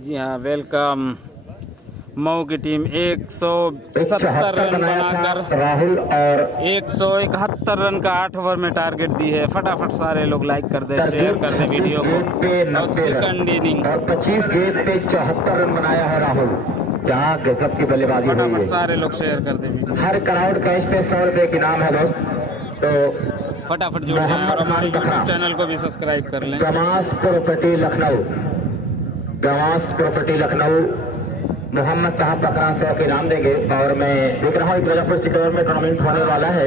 जी हाँ, वेलकम। मऊ की team 170 run बनाकर राहुल और 171 रन का 8 ओवर में टारगेट दी है। फटाफट सारे लोग लाइक कर दे, शेयर कर दे वीडियो को। और सेकंड इनिंग और 25 गेंद पे 74 रन बनाया है राहुल। क्या गजब की बल्लेबाजी हुई फटाफट है। सारे लोग शेयर कर दे वीडियो। हर क्राउड का इस पे 100 रुपए के इनाम है दोस्त। तो फटाफट जुड़ जाएं और हमारे यूट्यूब चैनल को भी सब्सक्राइब कर लें। गवास प्रॉपर्टी लखनऊ, गवास प्रॉपर्टी लखनऊ मोहम्मद साहब बकरा 100 के इनाम देंगे। और मैं देख रहा हूँ राजापुर सिकरौर में टूर्नामेंट होने वाला है।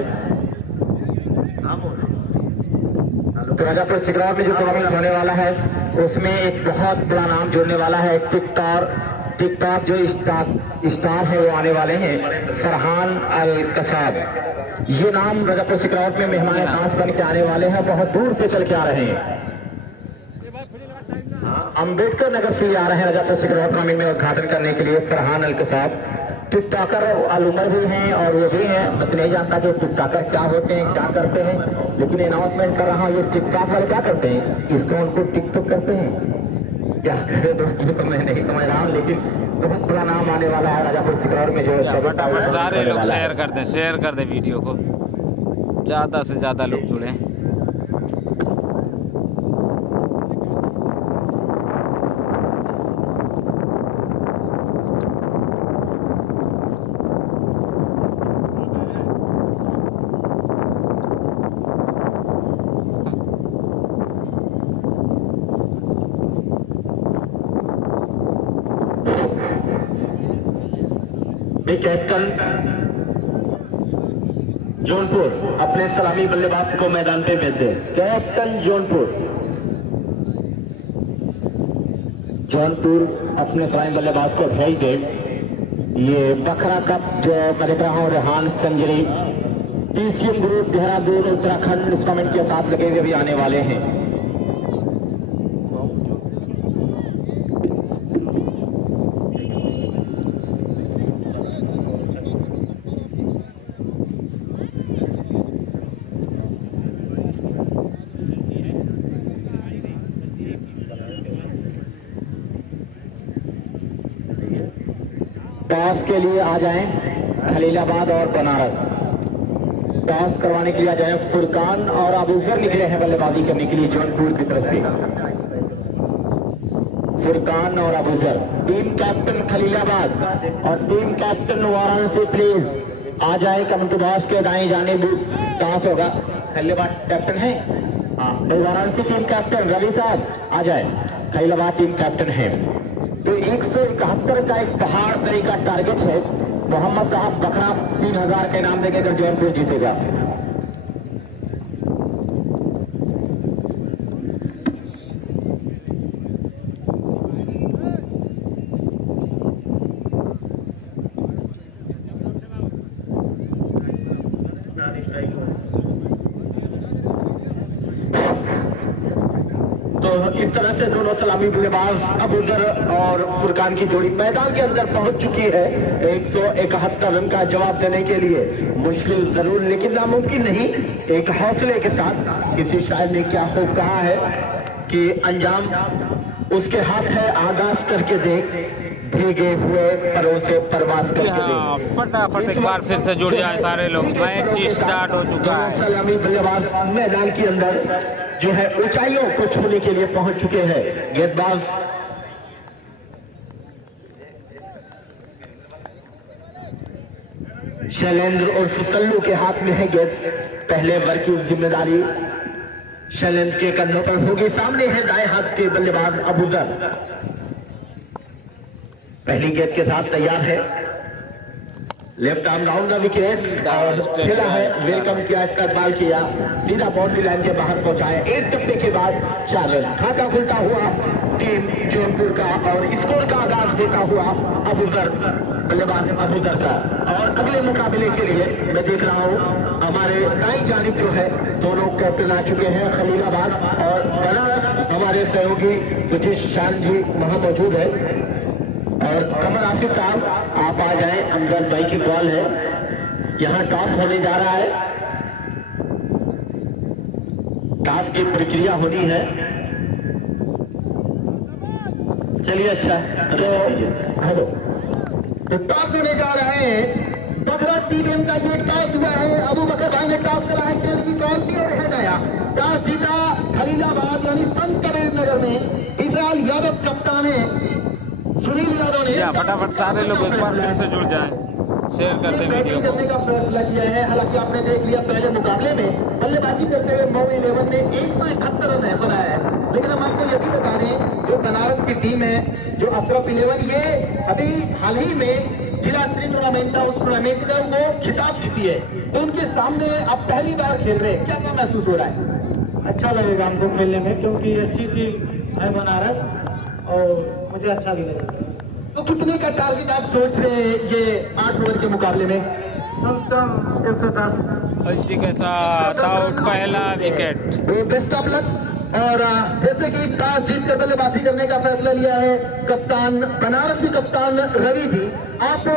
तो राजापुर सिकरौर में जो टूर्नामेंट होने वाला है उसमें एक बहुत बड़ा नाम जुड़ने वाला है। टिकटॉक जो स्टार है वो आने वाले हैं, फरहान अल कसाब। ये नाम राजापुर सिकरौर में मेहमान खास बन के आने वाले हैं, बहुत दूर से चल के आ रहे हैं। अंबेडकर नगर से आ रहे हैं राजापुर सिकरौर टूर्नामेंट में उद्घाटन करने के लिए। फरहान अल कसाब टिकटॉकर अलूमर भी हैं और वो भी हैं। मैं नहीं जानता कि टिकटॉकर क्या होते हैं, क्या करते हैं, लेकिन अनाउंसमेंट कर रहा हूँ, ये टिकटॉक वाले क्या करते हैं, इसको उनको टिकटॉक करते हैं। क्या करे दोस्तों, तो मैं नहीं समझ रहा हूँ, लेकिन बहुत बड़ा नाम आने वाला है राजापुर सिकरौर में। जो फटाफट सारे लोग शेयर कर दे वीडियो को, ज़्यादा से ज़्यादा लोग जुड़े। कैप्टन जौनपुर अपने सलामी बल्लेबाज को मैदान पे भेज दे। कैप्टन जौनपुर अपने सलामी बल्लेबाज को भेज दे। ये बखरा कप जो मैं देख रहा हूँ रेहान संजरी पीसीएम ग्रुप देहरादून उत्तराखंड इस टूर्नामेंट के साथ लगे हुए भी आने वाले हैं। टॉस के लिए आ जाएं खलीलाबाद और बनारस। टॉस करवाने के लिए आ जाएं फुरकान और अबूजर निकले हैं बल्लेबाजी करने के लिए जौनपुर की तरफ से। फुरकान और अबूजर, टीम कैप्टन खलीलाबाद और टीम कैप्टन वाराणसी प्लीज आ जाए कमेंट बॉक्स के दाएं जानिब टॉस होगा। खलीलाबाद कैप्टन है, वाराणसी टीम कैप्टन रवि साहब आ जाए। खलीलाबाद टीम कैप्टन है। तो 171 का एक पहाड़ सही का टारगेट है। मोहम्मद साहब बकरा 3000 का इनाम देंगे अगर जौनपुर जीतेगा। तो इस तरह से दोनों सलामी बल्लेबाज अबूजर और फुरकान की जोड़ी मैदान के अंदर पहुंच चुकी है 171 रन का जवाब देने के लिए। मुश्किल जरूर लेकिन नामुमकिन नहीं। एक हौसले के साथ किसी शायर ने क्या खूब कहा है कि अंजाम उसके हाथ है, आगाज करके देख, भीगे हुए परों से परवास करके देख। फटाफट एक बार फिर से जुड़ जाए सारे लोग, मैच स्टार्ट हो चुका है। सलामी बल्लेबाज मैदान के अंदर जो है ऊंचाइयों को छूने के लिए पहुंच चुके हैं। गेंदबाज शैलेंद्र और सल्लू के हाथ में है गेंद। पहले ओवर की जिम्मेदारी शैलेंद्र के कंधों पर होगी। सामने है दाएं हाथ के बल्लेबाज अबूजर। पहली गेंद के साथ तैयार है। Left arm down the wicket और खेला है, वेलकम किया, इस्तेमाल किया, सीधा बाउंड्री लाइन के बाहर पहुंचाया। एक टप्पे के बाद 4 रन। खाता खुलता हुआ टीम जौनपुर का और स्कोर का आगाज देता हुआ अबूजर, बल्लेबाज अबूजर का। और अगले मुकाबले के लिए मैं देख रहा हूं हमारे दाईं जानिब जो है दोनों कैप्टन आ चुके हैं खलीलाबाद और बनारस। हमारे सहयोगी सुजीत शान जी वहां मौजूद है और कमर आसिफ साहब आप आ जाए। अमजद भाई की कॉल है। यहाँ टॉस होने जा रहा है। टॉस की प्रक्रिया होनी है। चलिए अच्छा तो हेलो तो टॉस होने जा रहे हैं। बकरा टीम का ये टॉस हुआ है। अबू बकर भाई ने टॉस करा है, खेल की कॉल दी और हेड आया। टॉस जीता खलीलाबाद यानी संत कबीर नगर में विशाल यादव कप्तान है। सुनील यादव ने फटाफट सारे लोग एक बार फिर से जुड़ जाएं, शेयर कर दें वीडियो को। करने का फैसला किया है। हालांकि आपने देख लिया पहले मुकाबले में बल्लेबाजी करते हुए मऊ 11 ने 171 रन बनाया है। लेकिन हम आपको ये भी बता दें जो बनारस की टीम है, जो अशरफ 11, ये अभी हाल ही में जिला स्तरीय टूर्नामेंट था, उस टूर्नामेंट का वो खिताब जीती है। तो उनके सामने अब पहली बार खेल रहे हैं, क्या महसूस हो रहा है? अच्छा लगेगा हमको खेलने में, क्योंकि अच्छी टीम है बनारस और मुझे अच्छा लगेगा। तो कितने का टारगेट आप सोच रहे हैं ये 8 ओवर के मुकाबले में? कम से कम 110। इसी के साथ आउट, पहला विकेट। तो बेस्ट ऑफ लक। और जैसे कि टॉस जीत कर बल्लेबाजी करने का फैसला लिया है कप्तान, बनारसी कप्तान रवि जी, आपको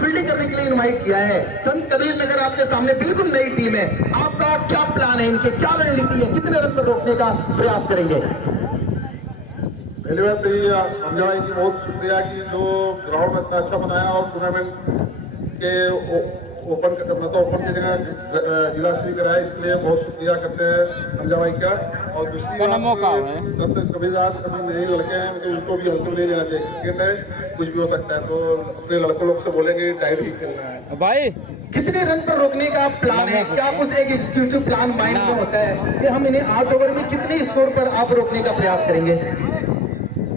फील्डिंग करने के लिए इनवाइट किया है। संत कबीर नगर आपके सामने बिल्कुल नई टीम है, आपका क्या प्लान है, इनके क्या रणनीति है, कितने रन पर रोकने का प्रयास करेंगे? पहली बात तो ये हमजा भाई की बहुत शुक्रिया कि जो ग्राउंड में इतना अच्छा बनाया और टूर्नामेंट के ओपन के जगह जिला स्तरीय कराया, इसके लिए बहुत शुक्रिया करते हैं हमजा भाई का। और दूसरी बात संत कबीरदास अभी नए लड़के हैं तो उनको भी हल्के में नहीं लेना चाहिए। क्रिकेट है, कुछ भी हो सकता है, तो अपने लड़कों लोग से बोलेंगे टाइट ही खेलना है। भाई कितने रन पर रोकने का प्लान है? क्या कुछ एक एग्जीक्यूटिव प्लान माइंड में होता है कि हम इन्हें 8 ओवर में कितने स्कोर पर आप रोकने का प्रयास करेंगे?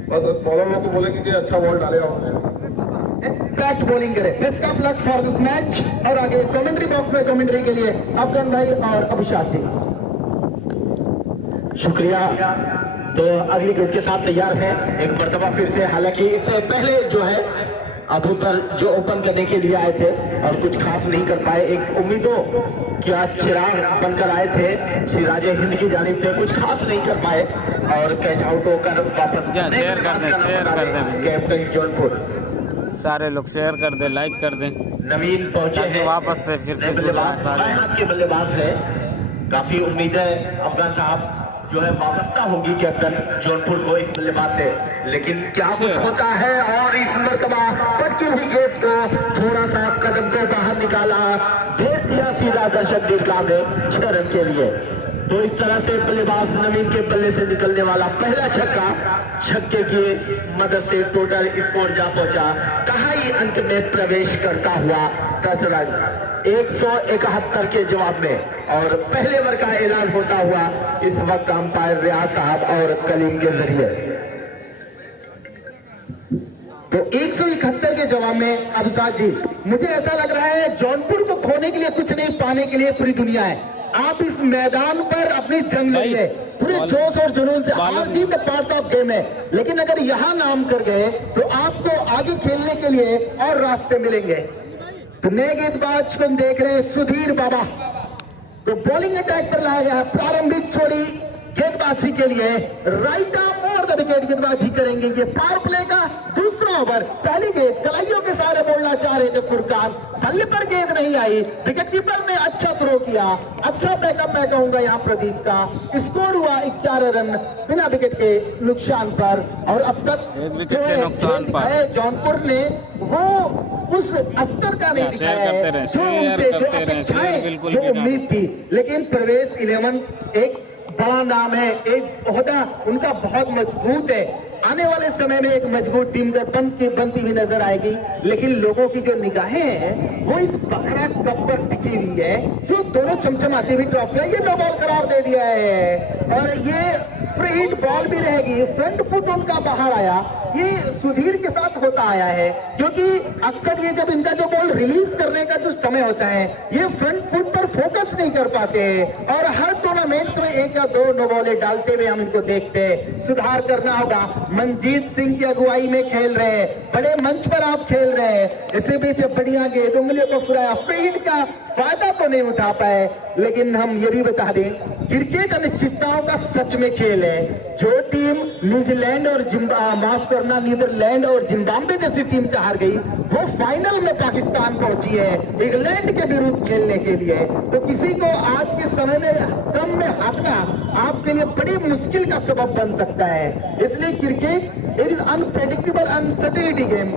बस बॉलर लोग को बोलेंगे कि अच्छा बॉल डालेगा, बैट बॉलिंग करे। Best of luck for this match. और आगे कमेंट्री बॉक्स में कमेंट्री के लिए अफगान भाई और अभिषेक जी, शुक्रिया। तो अगली गेट के साथ तैयार है एक मर्तबा फिर से। हालांकि इससे पहले जो है अबू सर जो ओपन करने के लिए आए थे और कुछ खास नहीं कर पाए, एक उम्मीदों क्या चिराग बनकर आए थे सिराजे हिंद की जानिब से, कुछ खास नहीं कर पाए और कैच आउट होकर वापस शेयर कर दें कैप्टन जौनपुर। सारे लोग शेयर कर दें, लाइक कर दें, नवीन पहुंचे हैं वापस से फिर से बल्लेबाज, सारे हाथ के बल्लेबाज है। काफी उम्मीद है अफगान साहब जो है वापसता होगी कैप्टन जौनपुर को इस बल्लेबाज से, लेकिन क्या कुछ होता है। और इस मरतबा पक्की हुई गेंद को थोड़ा सा कदम को बाहर निकाला, भेज दिया सीधा दर्शक दीर्घा में 6 रन के लिए। तो इस तरह से बल्लेबाज नवीन के बल्ले से निकलने वाला पहला छक्के की मदद से टोटल स्कोर जा पहुंचा दहाई अंक में प्रवेश करता हुआ 10 रन 171 के जवाब में। और पहले ओवर का ऐलान होता हुआ इस वक्त अंपायर रियाज साहब और कलीम के जरिए। तो 171 के जवाब में अभिषेक जी, मुझे ऐसा लग रहा है जौनपुर को खोने के लिए कुछ नहीं, पाने के लिए पूरी दुनिया है। आप इस मैदान पर अपनी जंग लड़िए पूरे जोश और जुनून से। हार जीत पार्ट ऑफ गेम है, लेकिन अगर यहाँ नाम कर गए तो आपको आगे खेलने के लिए और रास्ते मिलेंगे। तो नए गेंदबाज को देख रहे हैं सुधीर बाबा, तो बॉलिंग अटैक पर लाया गया है। प्रारंभिक छोड़ी गेंदबाजी के लिए राइट आर्म और द विकेट गेंदबाजी करेंगे। ये पावर प्ले का दूसरा ओवर, पहली गेंद कलाइयों के सारे बोलना चाह रहे थे फुरकान, बल्ले पर गेंद नहीं आई, विकेट कीपर ने अच्छा थ्रो किया, अच्छा बैकअप मैं कहूंगा यहाँ प्रदीप का। स्कोर हुआ 11 रन बिना विकेट के नुकसान पर। और अब तक जो जौनपुर ने वो उस स्तर का नहीं दिखाया है जो उनसे जो अपेक्षाएं जो उम्मीद थी। लेकिन प्रवेश 11 एक बड़ा नाम है, एक ओहदा उनका बहुत मजबूत है। आने वाले समय में एक मजबूत टीम बनती हुई नजर आएगी। लेकिन लोगों की जो निगाहें हैं वो इस बकरा कप पर टिकी हुई है, जो दोनों चमचमाती हुई ट्रॉफी है। ये नो बॉल करार दे दिया है और ये फ्री हिट बॉल भी रहेगी। फ्रंट फुट उनका बाहर आया, ये सुधीर के साथ होता आया है, क्योंकि अक्सर ये जब इनका जो बॉल रिलीज करने का जो समय होता है ये फ्रंट फुट पर फोकस नहीं कर पाते हैं और हर टूर्नामेंट में 1 या 2 नो बॉले डालते हुए हम इनको देखते हैं। सुधार करना होगा। मनजीत सिंह की अगुवाई में खेल रहे हैं, बड़े मंच पर आप खेल रहे हैं, इसी बीच बढ़िया गेंद उंगलियों को फुराया, फ्री हिट का फायदा तो नहीं उठा पाए। लेकिन हम ये भी बता दें, क्रिकेट अनिश्चितताओं का सच में खेल है। जो टीम न्यूजीलैंड और नीदरलैंड और जिम्बाब्वे जैसी टीम से हार गई, वो फाइनल में पाकिस्तान पहुंची है इंग्लैंड के विरुद्ध खेलने के लिए। तो किसी को आज के समय में क्रम में हारना आपके लिए बड़ी मुश्किल का सबब बन सकता है। इसलिए cricket it is unpredictable uncertainty game.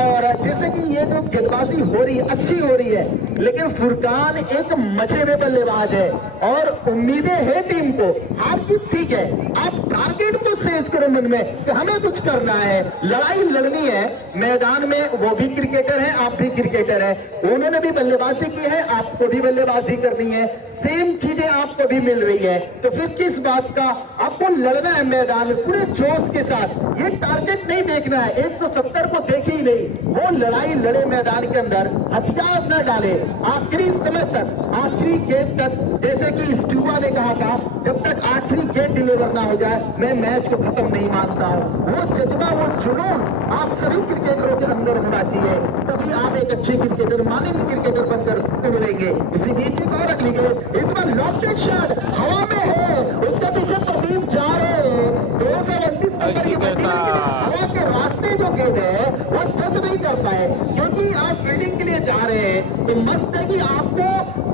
और जैसे कि ये जो गेंदबाजी हो रही है अच्छी हो रही है, लेकिन फुरकान एक मजे में बल्लेबाज है और उम्मीदें हैं टीम को। हार जीत ठीक है, आप टारगेट तो सेट करो मन में कि हमें कुछ करना है, लड़ाई लड़नी है मैदान में। वो भी क्रिकेटर है, आप भी क्रिकेटर है, उन्होंने भी बल्लेबाजी की है, आपको भी बल्लेबाजी करनी है, सेम चीजें आपको भी मिल रही है। तो फिर किस बात का आपको लड़ना है मैदान में पूरे जोश के साथ। ये टारगेट नहीं देखना है, 170 को देखे ही नहीं, वो लड़ाई लड़े मैदान के अंदर, हथियार न डाले आखिरी समय तक, आखिरी गेंद तक। जैसे कि स्टूवा ने कहा था, जब तक आखिरी गेंद डिलीवर ना हो जाए मैं मैच को खत्म नहीं मानता हूं। वो जज्बा, वो जुनून आप सभी क्रिकेटरों के अंदर होना चाहिए, तभी आप एक अच्छे क्रिकेटर, मानेंगे क्रिकेटर बनकर उभरेंगे। इसी बीच एक और अगली गेंद, इस बार लॉफ्टेड शॉट हवा में है, उसके पीछे प्रदीप जा रहे हैं 229 हवा के रास्ते जो गेंद है वो जज नहीं कर पाए, क्योंकि आप फील्डिंग के लिए जा रहे हैं। तो मस्त है कि आपको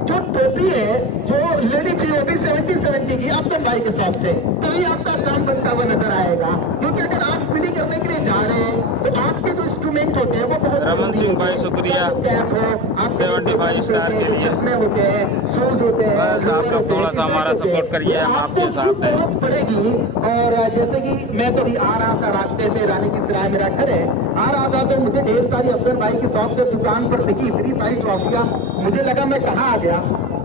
जो टोपी है जो लेनी चाहिए वो भी 70-70 की अपने भाई के शौक से, तभी आपका काम बनता हुआ नजर आएगा। क्योंकि अगर आप फील्डिंग करने के लिए जा रहे हैं तो आपके जो इंस्ट्रूमेंट होते हैं वो बहुत रमन सिंह भाई शुक्रिया 75 स्टार के लिए। चश्मे होते हैं, शूज होते हैं, बस आप लोग थोड़ा सा हमारा सपोर्ट करिए, हम आपके साथ हैं। जरूरत पड़ेगी। और जैसे कि मैं तो भी आ रहा था रास्ते से, रानी की सराय मेरा घर है, आ रहा था तो मुझे ढेर सारी अब्दुल भाई की शॉप के दुकान पर दिखी इतनी सारी ट्रॉफियां, मुझे लगा मैं कहाँ आ गया।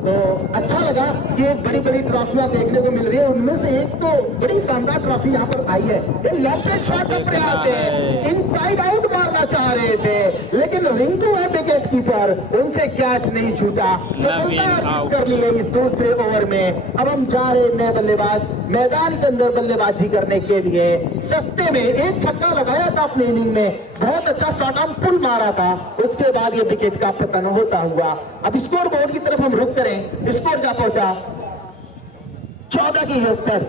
तो अच्छा लगा कि एक बड़ी बड़ी ट्रॉफियां देखने को मिल रही है। उनमें से एक तो बड़ी शानदार ट्रॉफी यहाँ पर आई है, ये लेफ्ट शॉट का प्रयास है, इनसाइड आउट मारना चाह रहे थे, लेकिन रिंकू है विकेट कीपर, उनसे कैच नहीं छूटा, सफलता अर्जित करनी है इस दूसरे ओवर में। अब हम जा रहे नए बल्लेबाज मैदान के अंदर बल्लेबाजी करने के लिए। सस्ते में एक छक्का लगाया था अपनी इनिंग में, बहुत अच्छा शॉट हम पुल मारा था, उसके बाद ये विकेट का पतन होता हुआ। अब स्कोर बोर्ड की तरफ हम रुक करें, स्कोर जा पहुंचा 14 की योग पर।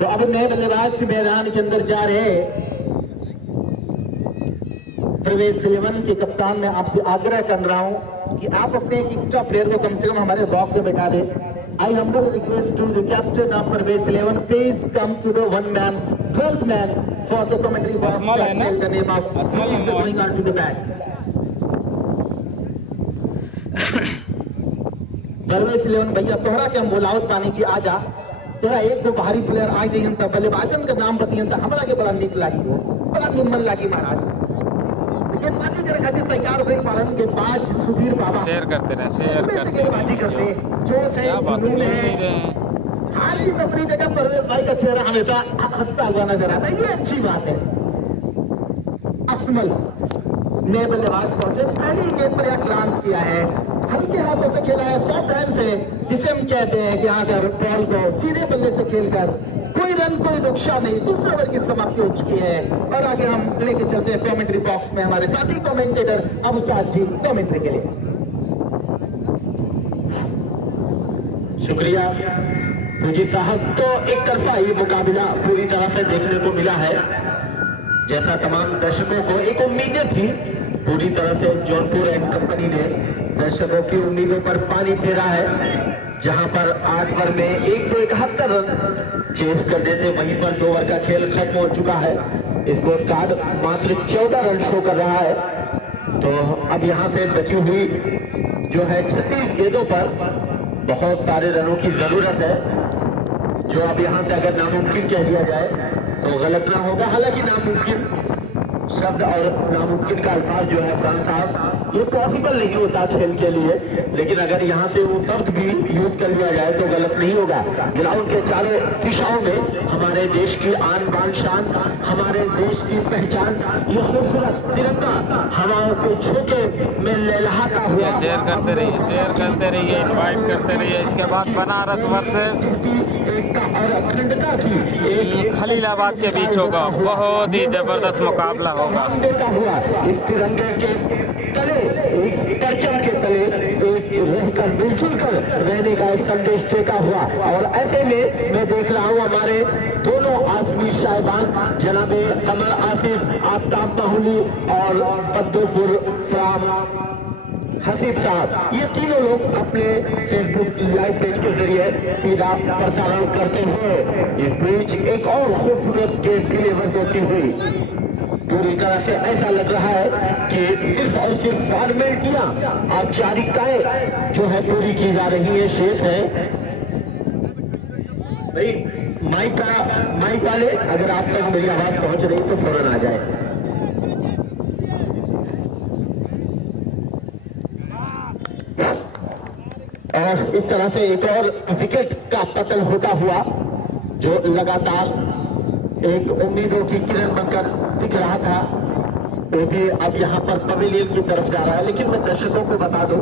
तो अब नए बल्लेबाज मैदान के अंदर जा रहे प्रवेश इलेवन के कप्तान, मैं आपसे आग्रह कर रहा हूं कि आप अपने एक एक्स्ट्रा प्लेयर को कम से कम हमारे बॉक्स में बैठा दें। I humble request to the captain of Parvez 11, please come to the 12th man for the commentary box. Tell the name of going on to the bat. Parvez 11 भैया तोहरा के हम बोलावत पानी की आजा, तोरा एक को बाहरी प्लेयर आ गई त बल्लेबाजन का नाम बतियन त हमरा के बड़ा नीक लागी, हो बड़ा निमन लागी महाराज। गेंदबाजी करे खातिर तैयार हुए पालन गेंदबाज सुधीर बाबा शेयर करते रहे, शेयर करते जो से जुनून है। हाल ही में अपनी जगह परवेज भाई का चेहरा हमेशा हंसता हुआ नजर आता है, ये अच्छी बात है। असमल नए बल्लेबाज पहुंचे, पहली गेंद पर ग्लांस किया है, हल्के हाथों से खेला है, सॉफ्ट हैंड से, जिसे हम कहते हैं कि आकर बॉल को सीधे बल्ले से खेलकर कोई रन कोई नुकसान नहीं। दूसरे ओवर की समाप्ति हो चुकी है और आगे हम लेके चलते हैं कमेंट्री बॉक्स में हमारे साथी कमेंटेटर अबू साद जी कमेंट्री के लिए। शुक्रिया फौजी साहब। तो एक तरफा ये मुकाबला पूरी तरह से देखने को मिला है, जैसा तमाम दर्शकों को एक उम्मीदें थी। पूरी तरह से जौनपुर एंड कंपनी ने दर्शकों की उम्मीदों पर पानी फेरा है, जहां पर 8 ओवर में 171 रन चेस कर देते, वहीं पर 2 ओवर का खेल खत्म हो चुका है। स्कोर कार्ड मात्र 14 रन शो कर रहा है। तो अब यहाँ पे बची हुई जो है 36 गेंदों पर बहुत सारे रनों की जरूरत है, जो अब यहाँ से अगर नामुमकिन कह दिया जाए तो गलत ना होगा। हालांकि नामुमकिन शब्द और नामुमकिन का अल्फाज जो है खान साहब ये पॉसिबल नहीं होता खेल के लिए, लेकिन अगर यहाँ से वो शब्द भी यूज कर लिया जाए तो गलत नहीं होगा। ग्राउंड के चारों दिशाओं में हमारे देश की आन बान शान, हमारे देश की पहचान, ये खूबसूरत तिरंगा हवाओं के झोंके में लहलहाता हुआ। शेयर करते रहिए, शेयर करते रहिए, इनवाइट करते रहिए। इसके बाद बनारस वर्सेस खलीलाबाद के बीच होगा, बहुत ही जबरदस्त मुकाबला होगा। हुआ इस तिरंगे के तले, एक परचम के तले एक रहकर मिलजुल कर रहने का एक संदेश देता हुआ। और ऐसे में मैं देख रहा हूँ हमारे दोनों आजमी साहिबान जनाबे कमर आसिफ आफ्ताब माहौली और बद्दोपुर फ्राम हसीब साहब, ये तीनों लोग अपने फेसबुक लाइव पेज के जरिए सीधा प्रसारण करते हुए इस बीच एक और खूबसूरत गेम डिलीवर होती हुई पूरी तरह से ऐसा लग रहा है कि सिर्फ और सिर्फ फॉर्मेलिटियां औपचारिकताएं जो है पूरी की जा रही है, शेष है। भाई माइक वाले अगर आप तक मेरी आवाज पहुंच रही तो फौरन आ जाए। और इस तरह से एक और विकेट का पतन होता हुआ जो लगातार एक उम्मीदों की किरण बनकर दिख रहा था, वो भी अब यहाँ पर पवेलियन की तरफ जा रहा है। लेकिन मैं दर्शकों को बता दूं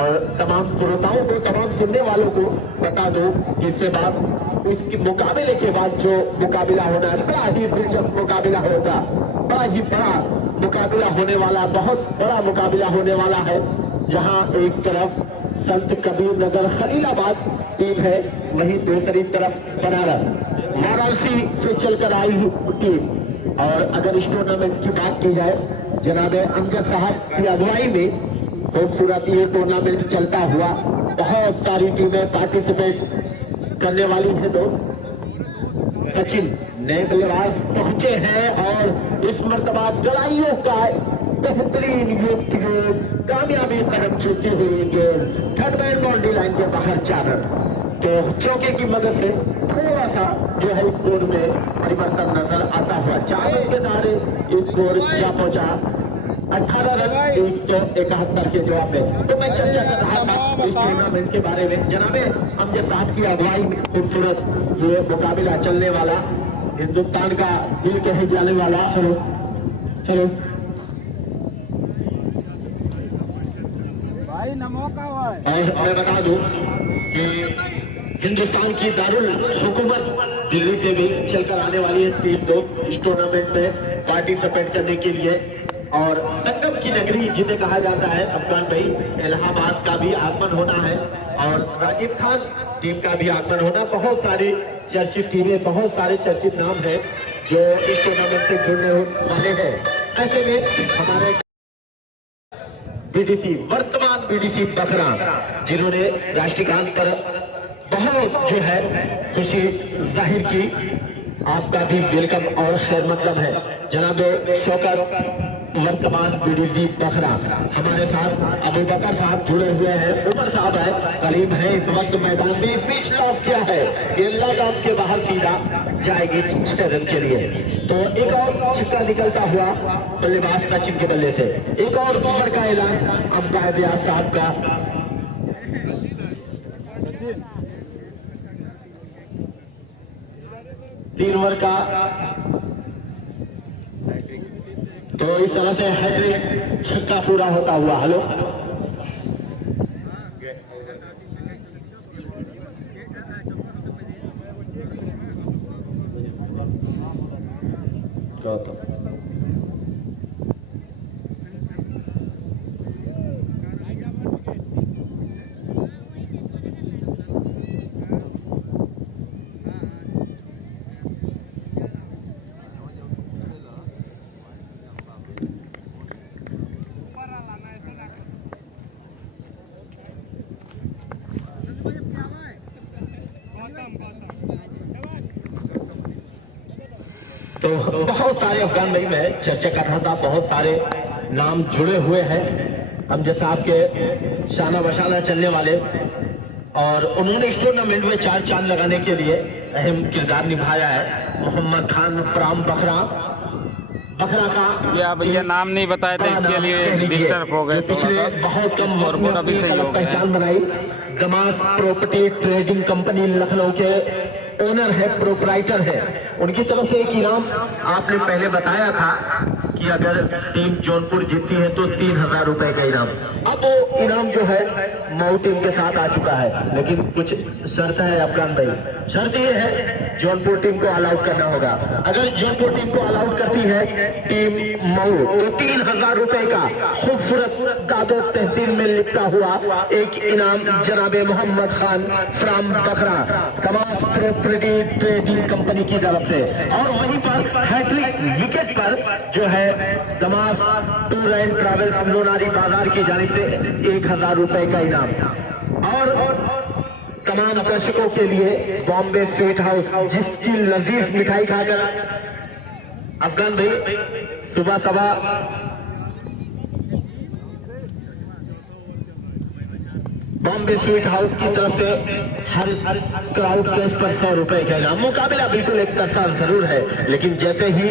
और तमाम श्रोताओं को, तमाम सुनने वालों को बता दूं कि इसके बाद इसके मुकाबले के बाद जो मुकाबला होना है, बड़ा ही दिलचस्प मुकाबला होगा, बड़ा ही बड़ा मुकाबला होने वाला, बहुत बड़ा मुकाबला होने वाला है। जहां एक तरफ संत कबीर नगर खलीलाबाद टीम है, वहीं दूसरी तरफ बनारस वाराणसी से चलकर आई टीम। और अगर इस टूर्नामेंट की बात की जाए, जनाबे अमजद साहब की अगुवाई में खूबसूरत ये टूर्नामेंट चलता हुआ, बहुत सारी टीमें पार्टिसिपेट करने वाली है। सचिन नए बल्लेबाज पहुंचे हैं और इस मर्तबा गलाइयों का बेहतरीन योग कामयाबी कदम चलती हुई गेंद थर्ड मैन बाउंड्री लाइन के बाहर जाकर तो चौके की मदद से थोड़ा सा जो है स्कोर में परिवर्तन नजर आता हुआ। 4 रन के दायरे स्कोर जा पहुंचा 18 रन 171 के जवाब में। तो मैं चर्चा कर रहा था इस टूर्नामेंट के बारे में। जनाबे अमजद साहब की अगुवाई में खूबसूरत ये मुकाबला चलने वाला, हिंदुस्तान का दिल कहे जाने वाला। हेलो और मैं बता दूं कि हिंदुस्तान की दारुल हुकूमत दिल्ली से भी चलकर आने वाली है 3 लोग इस टूर्नामेंट में पार्टिसिपेट करने के लिए। और संगम की नगरी जिसे कहा जाता है अफगान भाई, इलाहाबाद का भी आगमन होना है और राजस्थान टीम का भी आगमन होना। बहुत सारी चर्चित टीमें, बहुत सारे चर्चित नाम है जो इस टूर्नामेंट से जुड़ने वाले हैं। ऐसे में हमारे बीडीसी, वर्तमान बीडीसी बखरा, जिन्होंने राष्ट्रीय गान पर बहुत जो है खुशी जाहिर की, आपका भी वेलकम और खैर मतलब है। जनाब शौकत वर्तमान बीडीसी बखरा, हमारे साथ अबू बकर साहब जुड़े हुए हैं, उमर साहब है, करीम है इस वक्त मैदान में। स्पीच लॉस किया है कि लगाम के बाहर सीधा जाएगी 6 रन के लिए। तो एक और छिक्का निकलता हुआ बल्लेबाज सचिन के बल्ले से। एक और ओवर का ऐलान अंपायर रियाज साहब का। 3 ओवर का, तो इस तरह से हैट्रिक छक्का पूरा होता हुआ। हेलो तो बहुत सारे अफगान भाई में चर्चा कर रहा था, बहुत सारे नाम जुड़े हुए हैं अमजद साहब के शाना बशाना चलने वाले। और उन्होंने इस टूर्नामेंट में 4 चांद लगाने के लिए अहम किरदार निभाया है। मोहम्मद खान फ्राम बखरा का क्या भैया नाम नहीं बताए थे, इसके लिए डिस्टर्ब हो गए। पिछले बहुत कम वक्त में अपनी अलग पहचान बनाई। गमास प्रॉपर्टी ट्रेडिंग कंपनी लखनऊ के ओनर है, प्रोपराइटर है। उनकी तरफ से एक इनाम आपने पहले बताया था कि अगर टीम जौनपुर जीतती है तो 3000 रुपए का इनाम। अब वो इनाम जो है मऊ टीम के साथ आ चुका है, लेकिन कुछ शर्त है अफगान भाई। शर्त ये है जौनपुर टीम को ऑल आउट करना होगा। अगर जौनपुर टीम को ऑल आउट करती है टीम मऊ तो 3000 रुपए का खूबसूरत दादो तहसील में लिखता हुआ एक इनाम जनाबे मोहम्मद खान फ्राम बखरा तमाम प्रॉपर्टी ट्रेडिंग कंपनी की तरफ से। और वहीं पर हैट्रिक विकेट पर जो है दमास टूर एंड ट्रैवल्स लोनारी बाजार की जानिब से 1000 रुपए का इनाम। और तमाम दर्शकों के लिए बॉम्बे स्वीट हाउस जिसकी लजीज मिठाई खाकर अफगान भाई सुबह सुबह बॉम्बे स्वीट हाउस की तरफ से हर क्राउड केस पर 100 रुपए का इनाम। मुकाबला बिल्कुल एक तरफा जरूर है, लेकिन जैसे ही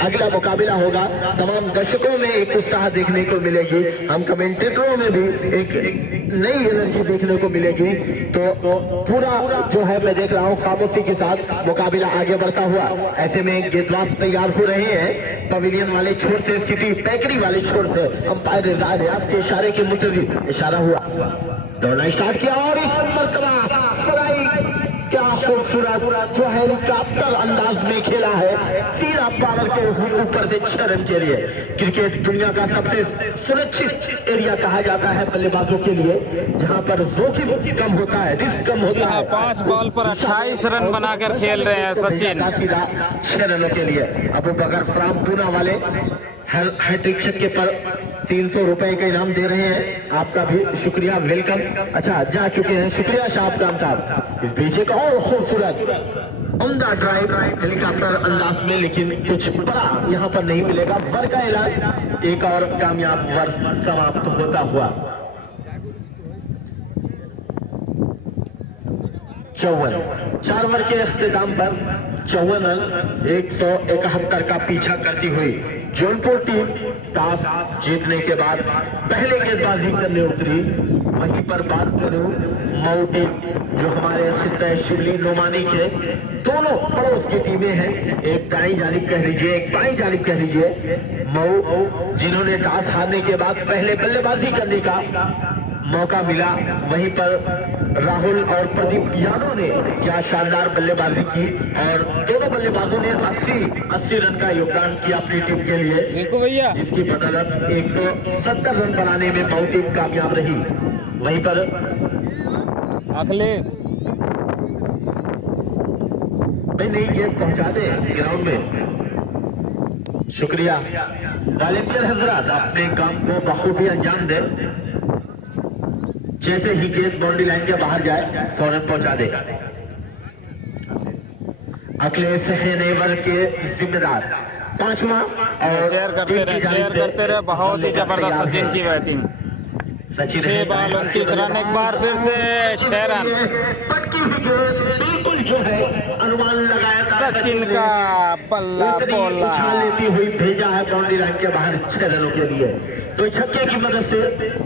अगला मुकाबला होगा तमाम दर्शकों में एक उत्साह देखने को मिलेगी, हम कमेंटेटरों में भी एक नई एनर्जी देखने को मिलेगी। तो पूरा जो है मैं देख रहा हूँ खामोशी के साथ मुकाबला आगे बढ़ता हुआ। ऐसे में गेंदबाज तैयार हो रहे हैं पवेलियन वाले छोर से, सिटी बेकरी वाले छोर से अंपायर रियाज के इशारे के मुताबिक इशारा हुआ, दौड़ना स्टार्ट किया और इस मरतबा फ्लाइंग क्या खूबसूरत जो हेलीकॉप्टर अंदाज में खेला है सीधा पावर के ऊपर से 6 रन के लिए। क्रिकेट दुनिया का सबसे सुरक्षित एरिया कहा जाता है बल्लेबाजों के लिए, जहां पर जोखिम कम होता है, रिस्क कम होता है। 5 बॉल पर 28 रन बनाकर खेल रहे हैं सचिन। सीधा 6 रनों के लिए अबू बकर फ्राम पूना वाले हैट्रिक छक्के पर 300 रुपए का इनाम दे रहे हैं। आपका भी शुक्रिया, वेलकम। अच्छा जा चुके हैं, शुक्रिया शाह साहब। इस पीछे का और खूबसूरत उम्दा ड्राइव हेलीकॉप्टर अंदाज में, लेकिन कुछ बड़ा यहाँ पर नहीं मिलेगा। वर का ऐलान, एक और कामयाब वर्ष समाप्त होता हुआ। 4 ओवर के अख्तिताम पर 54 रन 171 का पीछा करती हुई जौनपुर टीम टॉस जीतने के बाद पहले गेंदबाजी करने उतरी। वहीं पर बात करूं मऊ टीम जो हमारे सिद्ध शिवली नोमानी के दोनों पड़ोस की टीमें हैं, एक दाईं जानिब कह लीजिए एक बाईं जानिब कह लीजिए। मऊ जिन्होंने टॉस हारने के बाद पहले बल्लेबाजी करने का मौका मिला, वहीं पर राहुल और प्रदीप यादव ने क्या शानदार बल्लेबाजी की और दोनों बल्लेबाजों ने 80 रन का योगदान किया अपनी टीम के लिए, भैया जिसकी बदौलत 170 रन बनाने में मऊ टीम कामयाब रही। वहीं पर अखिलेश नहीं ये पहुंचा दे ग्राउंड में। शुक्रिया वॉलंटियर हजरात, अपने काम को बखूबी अंजाम दे। जैसे ही गेंद बाउंड्री लाइन के बाहर जाए फौरन पहुंचा दे। अखिलेश हेनेवर के जिम्मेदार 5वां और शेयर करते रहे। बहुत ही जबरदस्त सचिन की बैटिंग। 6 बॉल 29 रन, एक बार फिर से 6 रन। पटकी हुई गेंद बिल्कुल जो है अनुमान लगाया सचिन का बल्ला बोला उछाल लेती हुई भेजा है बाउंड्री लाइन के बाहर 6 रनों के लिए। तो छक्के की मदद से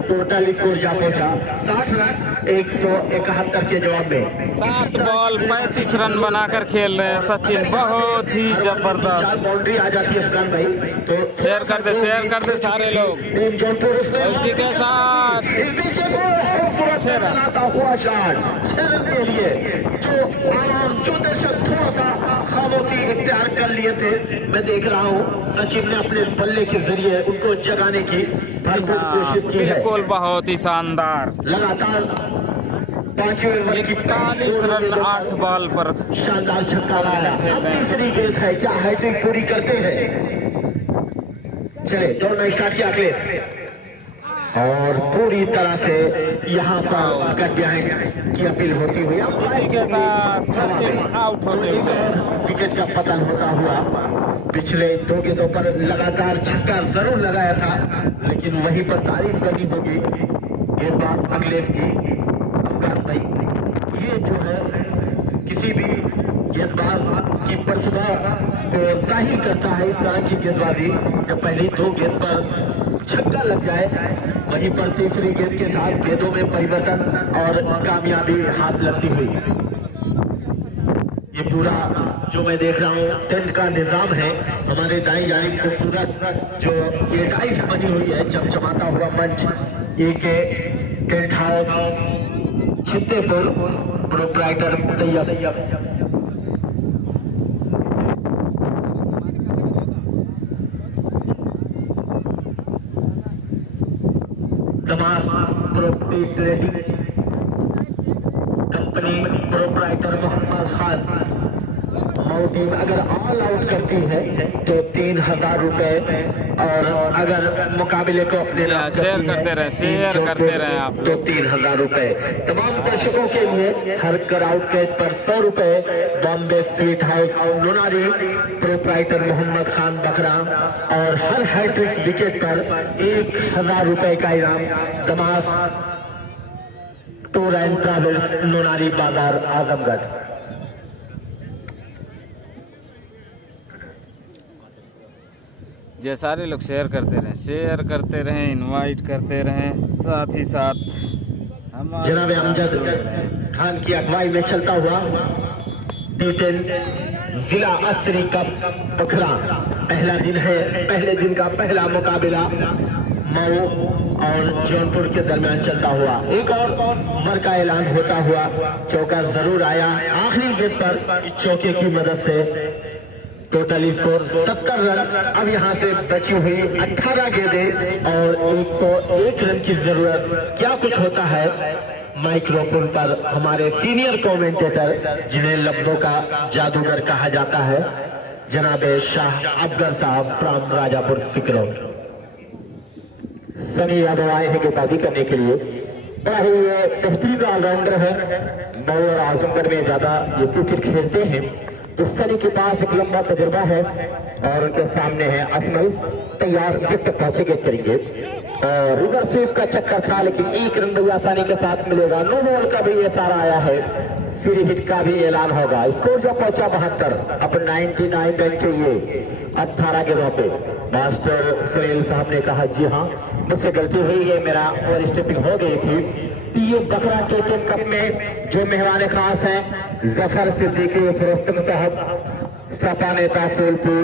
टोटल स्कोर जा पहुंचा 60 रन 171 के जवाब में। 7 बॉल 35 रन बनाकर खेल रहे हैं सचिन, बहुत ही जबरदस्त। बाउंड्री आ जाती है अफगान भाई, तो शेयर कर दे सारे लोग। टीम जौनपुर इसी के साथ 6 रन हुआ शॉट 6 रन के लिए, जो दर्शक थोड़ा सा खामोशी इख्तियार कर लिए थे। मैं देख रहा हूँ सचिन ने अपने बल्ले के जरिए उनको जगाने की भरपूर कोशिश की है। बिल्कुल बहुत ही शानदार। लगातार 5वें ओवर की 41 रन 8 बॉल पर शानदार छक्का लगाया। अब तीसरी गेंद है, क्या हैट्रिक पूरी करते हैं? चले दौड़ना स्टार्ट किया अखिलेश और पूरी तरह से यहाँ पर कट बिहाइंड की अपील होती हुई इसी के साथ सचिन आउट होते हुए विकेट का पतन होता हुआ। पिछले 2 गेंदों पर लगातार छक्का जरूर लगाया था, लेकिन वहीं पर तारीफ करनी होगी गेंदबाज अखिलेश की। अफगान भाई ये जो है किसी भी गेंदबाज की प्रतिभा को जाहिर करता है। इस तरह की गेंदबाजी जब पहली 2 गेंद पर छक्का लग जाए, वहीं पर तीसरी गेंद के साथ गेंदों में परिवर्तन और कामयाबी हाथ लगती हुई। ये पूरा जो मैं देख रहा हूँ टेंट का निजाम है। हमारे दाईं जानिब खूबसूरत जो ये टाइल्स बनी हुई है, चमचमाता हुआ मंच, एक tent house Chhittepur proprietor Tayyab Dammam property trading company proprietor Mohammad Khan Mau team अगर ऑल आउट करती है तो 3,000 रुपए और अगर मुकाबले को अपने नाम शेयर करती करते है, रहे, शेयर करते रहे आप तो लोग। 3,000 रुपए। तमाम दर्शकों के लिए हर क्राउड के पर 100 रुपए Bombay sweet house Lonari proprietor Mohammad Khan बकरा और हर हैट्रिक विकेट पर 1,000 रुपए का इनाम दमास टूर एंड ट्रैवल्स लोनारी बाजार आजमगढ़। ये सारे लोग शेयर करते रहें, इनवाइट करते रहें, साथ ही साथ जनाब अमजद खान की अगुवाई में चलता हुआ T10 जिला स्तरीय कप बखरा पहला दिन है। पहले दिन का पहला मुकाबला मऊ और जौनपुर के दरमियान चलता हुआ एक और मर का ऐलान होता हुआ चौका जरूर आया आखिरी गेंद पर चौके की मदद से। Total score 70 run. अब यहाँ से बची हुई 18 गेंदें और 101 रन की जरूरत। क्या कुछ होता है माइक्रोफोन पर हमारे सीनियर कमेंटेटर जिन्हें लफ्जों का जादूगर कहा जाता है जनाब शाह अफजल साहब फ्रॉम राजापुर सिकरो। सनी यादव आए हैं गेंदबाजी करने के लिए। बड़ा ही ये बेहतरीन ऑलराउंडर है। मऊ और आजमगढ़ में ज्यादा ये क्रिकेट खेलते हैं। तो सनी के पास एक लंबा तजुर्बा है और उनके सामने है असमल तैयार विकेट पहुंचेंगे करेंगे और रिवर स्वीप का चक्कर था लेकिन एक रन भी आसानी के साथ मिलेगा। नो बॉल का भी ये सारा आया है। फ्री हिट का भी ऐलान होगा। स्कोर जो पहुंचा 72। अब 99 रन चाहिए 18 गेंदों पे। मास्टर सुनील साहब ने कहा जी हाँ मुझसे गलती हुई है, मेरा ओवर स्टेपिंग हो गई थी। ये बकरा T10 कप में जो मेहमान खास हैं जफर सिद्दीकी फिरोस्तम साहब सपा नेता फूलपुर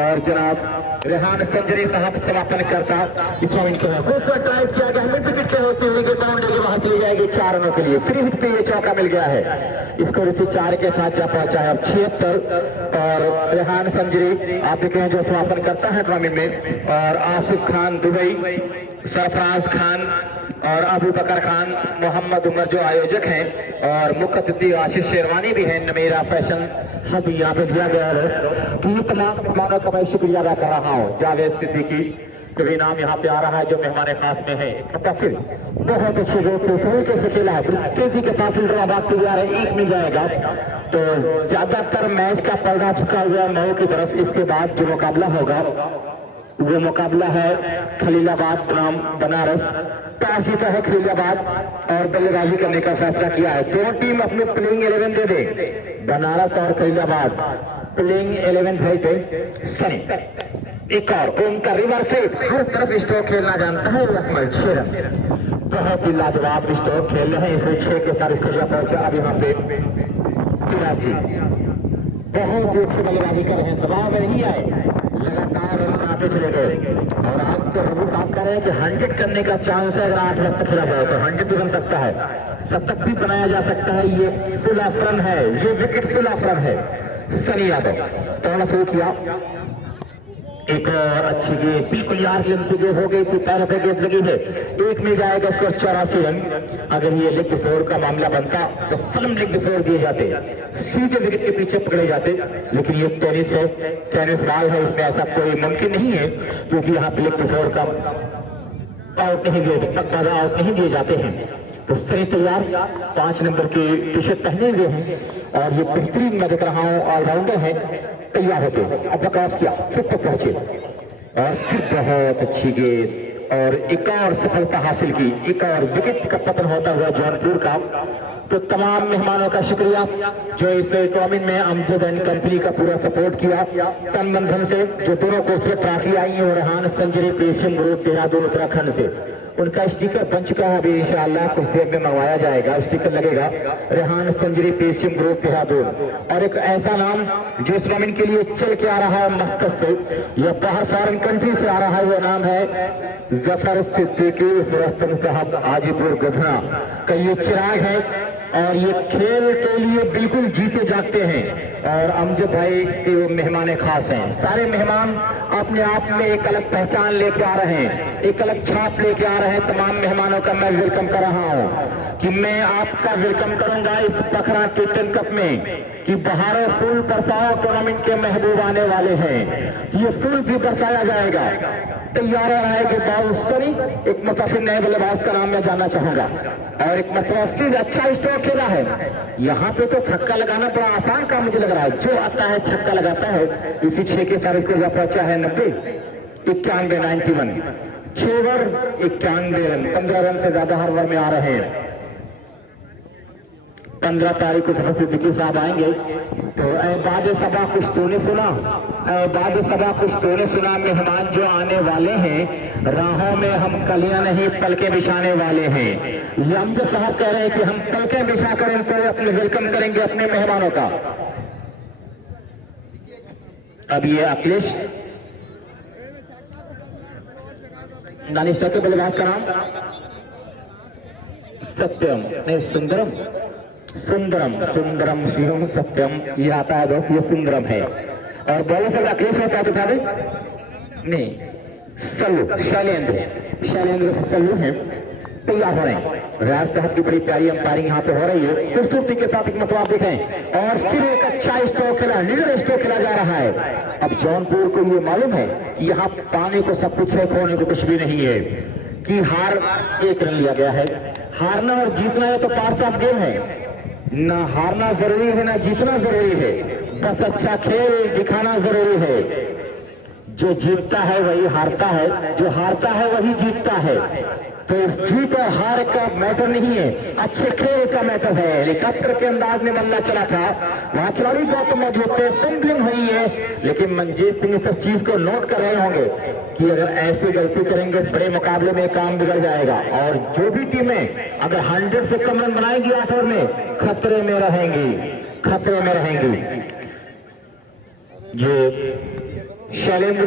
और जनाब रेहान संजरी साहब समापन करता इस इवेंट को ट्राई किया गया। मिड विकेट के होते हुए बाउंड्री के वहां चली जाएगी 4 रनों के लिए। फ्री हिट पे ये चौका मिल गया है। इसको इसी 4 के साथ जा पहुंचा है 76 और रेहान संजरी आप देखें जो समापन करता है टूर्नामेंट में और आसिफ खान दुबई सरफराज खान और अबू बकर खान मोहम्मद उमर जो आयोजक हैं और मुख्य अतिथि आशीष शेरवानी भी हैं। नमेरा फैशन हब यहाँ पे दिया गया है। तो ये तमाम मेहमानों का मैं शुक्रिया अदा कर रहा हूँ। जावेद सिद्दीकी का भी नाम यहाँ पे आ रहा है जो मेहमान खास में है। फिर बहुत अच्छे गेंद पे सही कैसे खेला है। तेजी के पास इंद्राबाद तैयार है। एक मिल जाएगा तो ज्यादातर मैच का पलड़ा चुका हुआ मऊ की तरफ। इसके बाद जो मुकाबला होगा वो मुकाबला है खलीलाबाद बनाम बनारस। टॉस जीता है खलीलाबाद और बल्लेबाजी करने का फैसला किया है। दोनों टीम अपने प्लेइंग 11 दे दे। बनारस और खलीलाबाद प्लेइंग 11 है पे सनी एक और उनका रिवर्स हिट हर तरफ स्ट्रोक खेलना जानता है। असमल 6 रन बहुत ही लाजवाब स्ट्रोक खेल रहे हैं। इसे 6 के साथ स्कोर पहुंचा। अब यहाँ पे 83 बहुत ही अच्छी बल्लेबाजी कर रहे हैं। दबाव में नहीं आए लगातार रन बनाते चले गए और आप तो रघु साहब कह रहे हैं कि 100 करने का चांस है। अगर 8 रन तक खेला जाए तो 100 भी बन सकता है, शतक भी बनाया जा सकता है। ये फुल ऑफ रन है, ये विकेट फुल ऑफ रन है। सनी यादव थोड़ा शुरू किया एक और अच्छी गेंद बिल्कुल यार गेंद की गेंद हो गई थी। पैरों पे गेंद लगी है। एक में जाएगा इसको 84 रन। अगर ये लेग फोर का मामला बनता तो फर्म लेग फोर दिए जाते सीधे विकेट के पीछे पकड़े जाते। लेकिन ये टेनिस है, टेनिस बॉल है, इसमें ऐसा कोई मुमकिन नहीं है क्योंकि यहाँ पे लेग फोर का आउट नहीं दिए आउट नहीं दिए जाते हैं। तो सही तैयार 5 नंबर की टी शर्ट पहने हुए हैं और ये बेहतरीन मैं देख रहा हूँ ऑलराउंडर है। तैयार होते अब क्रॉस किया फिर तक पहुंचे और फिर बहुत अच्छी गेंद और एक और सफलता हासिल की। एक और विकेट का पतन होता हुआ जौनपुर का। तो तमाम मेहमानों का शुक्रिया जो इस टूर्नामेंट में अमजद एंड कंपनी का पूरा सपोर्ट किया तन मन धन से। जो दोनों खूबसूरत ट्रॉफी आई है रेहान संजरी पेशियम ग्रुप देहरादून उत्तराखंड से उनका स्टिकर बन चुका है। अभी इंशाअल्लाह कुछ देर में मंगवाया जाएगा। स्टिकर लगेगा रेहान संजरी पेशियम ग्रुप देहरादून। और एक ऐसा नाम जो इस टूर्नामेंट के लिए चल के आ रहा है मस्कत से या बाहर फॉरेन कंट्री से आ रहा है, वो नाम है जफर सिद्दीकी फिरोस्तम साहब हाजीपुर गधना का। ये चिराग है और ये खेल के लिए बिल्कुल जीते जागते हैं और अमजद भाई के मेहमान खास हैं। सारे मेहमान अपने आप में एक अलग पहचान लेके आ रहे हैं, एक अलग छाप लेके आ रहे हैं। तमाम मेहमानों का मैं वेलकम कर रहा हूं कि मैं आपका वेलकम करूंगा इस पखरा टी10 कप में कि बहारों फूल बरसाओ टूर्नामेंट के महबूब आने वाले हैं। ये फूल भी बरसाया जाएगा। तैयार रहे कि बाउंसरी एक मुताफिर नए बल्लेबाज का नाम मैं जानना चाहूंगा और एक मुताफिर अच्छा स्ट्रोक खेला है। यहाँ पे तो छक्का लगाना बड़ा आसान काम मुझे लग रहा है। जो आता है छक्का लगाता है। इसी 6 की तारीख को पहुंचा है 90, 91, 91, 6 ओवर 91 रन, 15 रन से ज्यादा हर ओवर में आ रहे हैं। 15 तारीख को सफर सिद्दीकी साहब आएंगे तो बाद सभा कुछ तूने सुना, बाद सभा कुछ तूने सुना। मेहमान जो आने वाले हैं राहों में हम कलियां नहीं पलकें बिछाने वाले हैं। ये अमजद साहब कह रहे हैं कि हम पलकें बिछा कर इनको अपने वेलकम करेंगे अपने मेहमानों का। अब ये अखिलेश दानिश के बल्लेबाज का नाम सत्यम नहीं सुंदरम, सुंदरम, सुंदरम शिवम सत्यम ये आता है दोस्त, ये सुंदरम है। और बॉलर सब अखिलेश में क्या उठा दे नहीं सल्लू, शैलेंद्र, शैलेंद्र सल्लू है। तैयार हो रहे हैं। राज साहब की बड़ी प्यारी अंपायरिंग यहाँ पे हो रही है। खूबसूरती के साथ एक मतलब देखें और फिर एक अच्छा स्ट्रोक खेला, लीडर स्ट्रोक खेला जा रहा है। अब जौनपुर को ये मालूम है कि यहाँ पाने को सब कुछ है, खोने को कुछ भी नहीं है कि हार 1 रन लिया गया है। हारना और जीतना है तो पार्ट ऑफ गेम है। ना हारना जरूरी है ना जीतना जरूरी है, बस अच्छा खेल दिखाना जरूरी है। जो जीतता है वही हारता है, जो हारता है वही जीतता है। तो जीत और हार का मैटर नहीं है, अच्छे खेल का मैटर है। हेलीकॉप्टर के अंदाज में बल्ला चला था, वहां खिलाड़ी गौतम मौजूद थे, फिल्डिंग हुई है, लेकिन मंजीत सिंह इस सब चीज को नोट कर रहे होंगे कि अगर ऐसी गलती करेंगे बड़े मुकाबले में काम बिगड़ जाएगा। और जो भी टीमें अगर 100 से कम रन बनाएंगी 8 ओवर में खतरे में रहेंगी, खतरे में रहेंगी। ये शैलेंद्र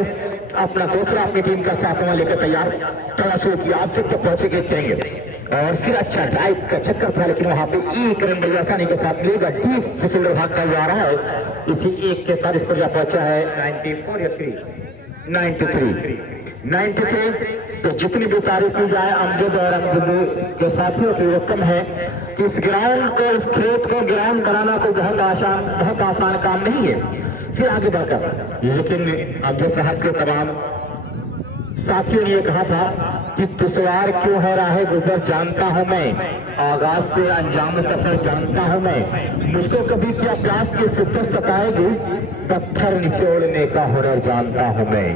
अपना दूसरा अपनी टीम का 7वां लेकर तैयार थोड़ा शुरू किया। आप तक तो पहुंचेंगे करेंगे और फिर अच्छा ड्राइव का चक्कर था, लेकिन वहां पे 1 रन बड़ी आसानी के साथ मिलेगा। डीप से फील्डर भागता हुआ आ रहा है। इसी 1 के साथ इस पर जा पहुंचा है 94 या 93। तो जितनी भी तारीफ की जाए अमजद और अमजद के साथियों की वो कम है कि इस ग्राउंड को, इस खेत को ग्राउंड बनाना कोई बहुत आसान काम नहीं है। फिर आगे बढ़कर लेकिन अमजद साहब के तमाम साथियों ने कहा था कि दुश्वार क्यों है राह गुजर जानता हूं मैं, आगाज से अंजाम सफर जानता हूं मैं। मुझको कभी क्या प्यास की शिद्दत सताएगी, पत्थर निचोड़ने का हुनर जानता हूं मैं।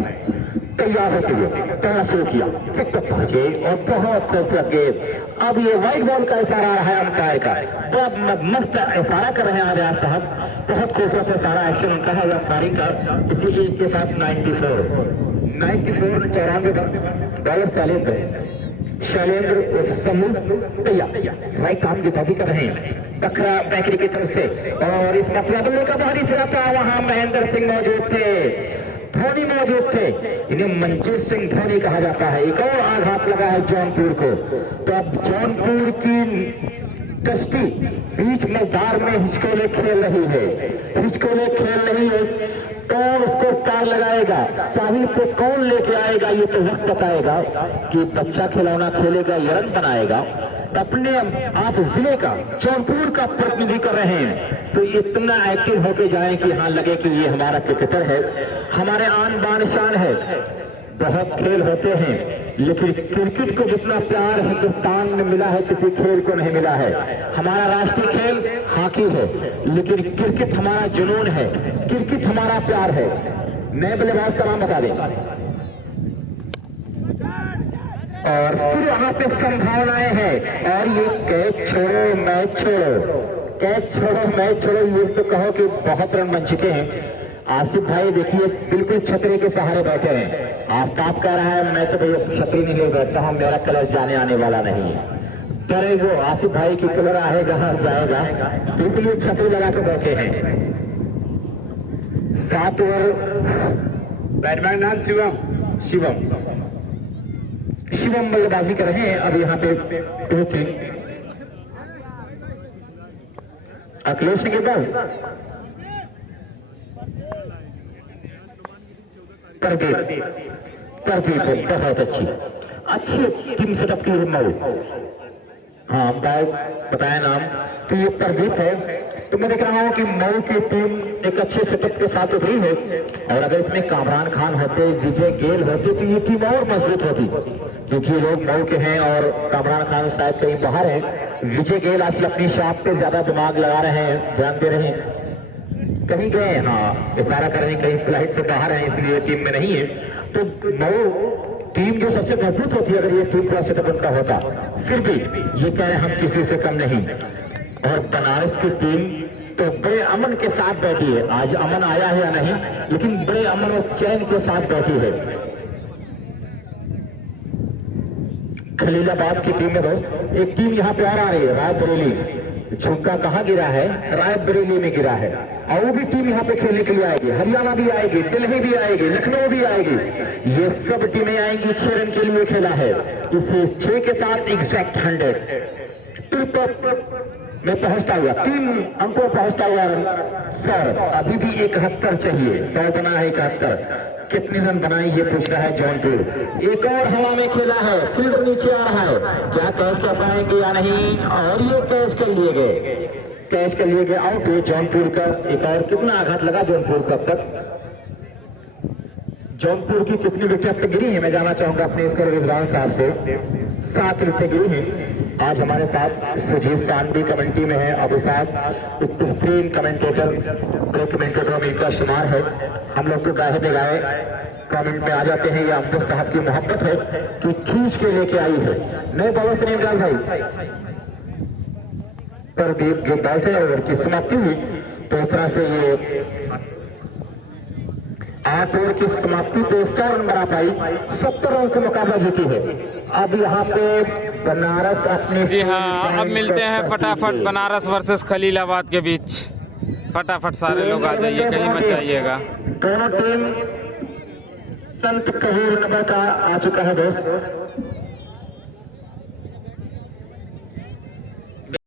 तैयार होते हुए तैयार शुरू किया, फिर तक पहुंचे और बहुत खूबसूरत गेंद। अब ये व्हाइट बॉल का इशारा है अंपायर का, बहुत मस्त इशारा कर रहे हैं आजाद साहब। बहुत खूबसूरत इशारा एक्शन उनका है अंपायरिंग का। इसी 1 के साथ 94 बॉलर शैलेंद्र समूह तैयार भाई काम की तौफीक कर रहे हैं पखरा बैकरी की तरफ से। और इस बल्ले का बाहरी सिरा था, वहां महेंद्र सिंह मौजूद थे, धोनी मौजूद थे। इन्हें मंजीत सिंह धोनी कहा जाता है। एक और आघात लगा है जौनपुर को। तो अब जौनपुर की कश्ती बीच मैदान में हिचकोले खेल रही है, हिचकोले खेल रही है। कौन उसको पार लगाएगा, साहिल पे कौन लेके आएगा, ये तो वक्त बताएगा कि बच्चा खिलौना खेलेगा या रन बनाएगा। अपने आप जिले का जौनपुर का प्रतिनिधि कर रहे हैं तो इतना एक्टिव होके जाए कि हाँ लगे कि ये हमारा क्रिकेटर है, हमारे आन बान शान है। बहुत खेल होते हैं लेकिन क्रिकेट को जितना प्यार हिंदुस्तान में मिला है किसी खेल को नहीं मिला है। हमारा राष्ट्रीय खेल हॉकी है लेकिन क्रिकेट हमारा जुनून है, क्रिकेट हमारा प्यार है। नए बल्लेबाज का नाम बता दें। और फिर वहां पे संभावनाएं हैं और ये कैच छोड़ो मैच छोड़ो, कैच छोड़ो मैच छोड़ो, ये तो कहो कि बहुत रन बन चुके हैं। आसिफ भाई देखिए बिल्कुल छतरी के सहारे बैठे हैं। आफ्ताब कह रहा है मैं तो भैया छतरी नहीं ले बैठता हूं, मेरा कलर जाने आने वाला नहीं है। करे वो आसिफ भाई की कलर आएगा जाएगा, इसलिए छतरी लगा के बैठे हैं। 7 ओवर बैट्समैन नाम शिवम बल्लेबाजी कर रहे हैं। अब यहाँ पे अखिलेश के बॉल प्रदीप बहुत अच्छी टीम सेटअप की मऊ। हाँ अंपायर बताया नाम तो ये प्रदीप है। तो मैं देख रहा हूँ कि मऊ की टीम एक अच्छे सेटअप के साथ उतरी है और अगर इसमें कामरान खान होते, विजय गेल होते तो ये टीम और मजबूत होती, क्योंकि ये लोग मऊ के हैं और कामरान खान शायद कहीं बाहर है। विजय गेल आजकल अपनी शॉप पे ज्यादा दिमाग लगा रहे हैं, ध्यान दे रहे हैं, कहीं गए, हाँ इशारा कर रहे हैं कहीं फ्लाइट से बाहर है इसलिए टीम में नहीं है। तो मऊ टीम जो सबसे मजबूत होती है अगर ये टीम का सेटअप उनका होता, फिर भी ये कह रहे हम किसी से कम नहीं। और बनारस की टीम तो बड़े अमन के साथ बैठी है, आज अमन आया है या नहीं लेकिन बड़े अमन और चैन के साथ बैठी है। खलीलाबाद की टीम में दोस्त एक टीम यहाँ पे और आ रही है, रायबरेली। झुमका कहाँ गिरा है? रायबरेली में गिरा है और वो भी टीम यहाँ पे खेलने के लिए आएगी। हरियाणा भी आएगी, दिल्ली भी आएगी, लखनऊ भी आएगी, ये सब टीमें आएंगी। 6 रन के लिए खेला है, इसे 6 के साथ एग्जैक्ट 100 में पहुंचता हुआ 3 अंकों पहुंचता हुआ रन 100। अभी भी 71 चाहिए, 100 बना है 71। कितने रन बनाए ये पूछ रहा है जौनपुर। एक और हवा में खेला है, फील्डर नीचे आ रहा है, क्या कैच कर पाएंगे या नहीं? और ये कैच कर लिए गए, कैच कर लिए गए, आउट हुए जौनपुर का। एक और कितना आघात लगा जौनपुर को अब तक? जौनपुर की कितनी विकेट गिरी है मैं जानना चाहूंगा अपने इसके विद्वान साहब से। 7 विकेट गिरी है। आज हमारे साथ सुजीत सांडवी कमेंट्री में है, अभी साहब एक बेहतरीन कमेंटेटर, प्रो कमेंटेटरों में इनका शुमार है। हम लोग तो गाहे बेगाए कमेंट में आ जाते हैं, ये अब्दुल साहब की मोहब्बत है कि खींच के लेके आई है। नए बॉलर से नहीं भाई प्रदीप जो बॉल से ओवर की समाप्ति हुई तो इस तरह से ये 8 ओवर की समाप्ति पे 100 रन बना पाई, 70 रन से मुकाबला जीती है। अब यहाँ पे बनारस अपने जी हाँ, अब मिलते हैं फटाफट बनारस वर्सेस खलीलाबाद के बीच। फटाफट सारे लोग आ जाइए, कहीं मत जाइएगा। दोनों टीम संत कबीर नगर का आ चुका है दोस्त।